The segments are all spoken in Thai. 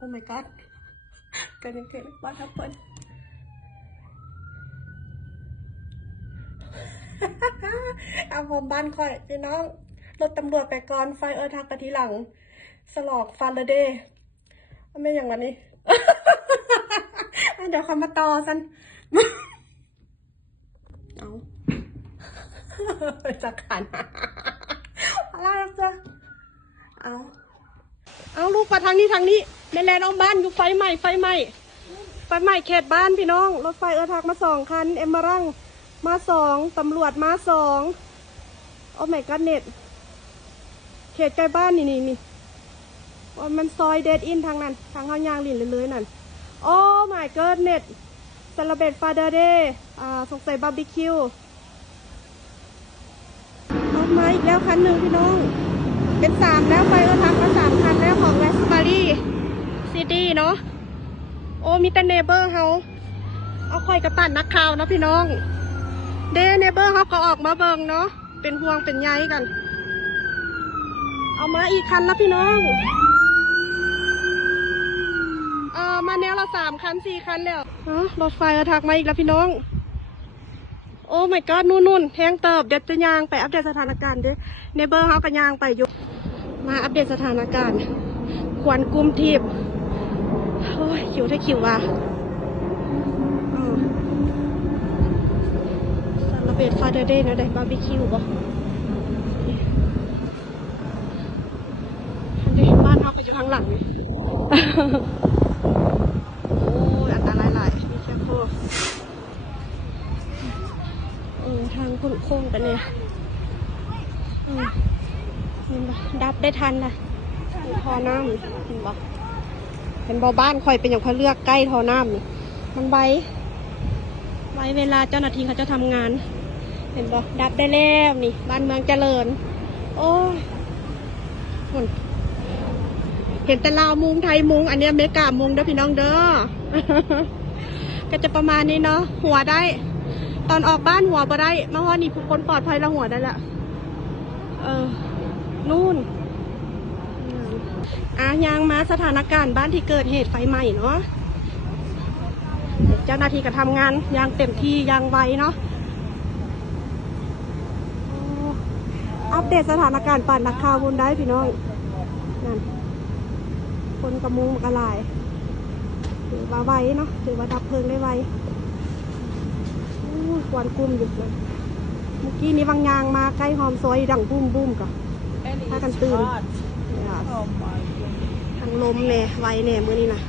โอ้ my god เกิดเกิดบ้านทับเปิ้ลเอาผมบ้านค่อยพี่น้องรถตำรวจไปก่อนไฟทักกะทีหลังสลอกฟันเลยเด้ไม่อย่างนั้นนี่ เดี๋ยวคำมาต่อสันเอาจะขันอะไรจ้ะเอาลูกมาทางนี้ในแลนด์เอาบ้านอยู่ไฟใหม่เขตบ้านพี่น้องรถไฟทักมา2 คันเอมมารังมา2ตำรวจมา2โอ้ my god เน็ตเขตใกล้บ้านนี่มันซอยเดดอินทางนั้นทางเขายางลินเลยนั่นโอ้ my god เน็ตเซเลเบรตฟาเดอร์เดย์สงสัยบาร์บีคิวเอามาอีกแล้วคันหนึ่งพี่น้องเป็น3แล้วไฟทักมา3 คันแล้วของแวสบารีซิตี้เนาะโอ้มีแต่เนเบอร์เขาเอาคอยกระตันนักข่าวนะพี่น้องเดเนเบอร์เขาก็ออกมาเบิงเนาะเป็นห่วงเป็นใยกันเอามาอีกคันแล้วพี่น้องมาแนวละ3 คัน 4 คันแล้วรถไฟทักมาอีกแล้วพี่น้องโอ้ my god นู่นแทงเติบเด็ดจะยางไปอัปเดตสถานการณ์เด้เนเบอร์เขาก็ยางไปอยู่มาอัปเดตสถานการณ์ควันกุมทีบโอ้ยคิวว่ะซาลาเบตฟาเดอร์เดย์นะได้บาร์บีคิวบ่อันนี้บ้านเขาก็อยู่ข้างหลังนี่โอ้ยอันตรายหลายมีแค่พวกทางโค้งไปเนี่ยเห็นบ่ดับได้ทันนะทอน้ำเห็นบ่บ้านคอยเป็นอย่างเขาเลือกใกล้ทอน้ำนี่มันไว้เวลาเจ้าหน้าที่เขาจะทำงานเห็นบ่ดับได้แล้วนี่บ้านเมืองเจริญโอ้ยเห็นแต่ลาวมุงไทยมุงอันนี้อเมริกามุงเด้อพี่น้องเด้อ ก็จะประมาณนี้เนาะหัวได้ตอนออกบ้านหัวบ่ได้มาฮอนี่ผู้คนปลอดภัยแล้วหัวได้ละนู่นยางมาสถานการณ์บ้านที่เกิดเหตุไฟไหม้เนาะเจ้าหน้าที่ก็ทำงานยางเต็มที่ยางไวเนาะอัปเดตสถานการณ์ปั่นนักข่าวบนได้พี่น้องนั่นคนกระมุงกระลายถือว่าไวเนาะถือว่าดับเพลิงได้ไวควันกุ้มอยู่เลยเมื่อกี้นี้บางยางมาใกล้หอมซอยดังบุ้มก่อนถ้ากันตื่นทางลมเนี่ยไวเนี่ยมือนี้นะ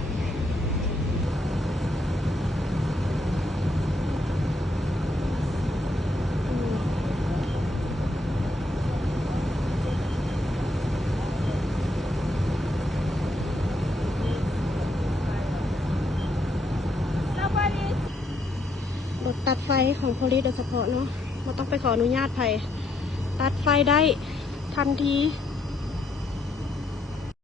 รถตัดไฟของพลิสโดยเฉพาะเนาะเราต้องไปขออนุญาตใครตัดไฟได้ทันที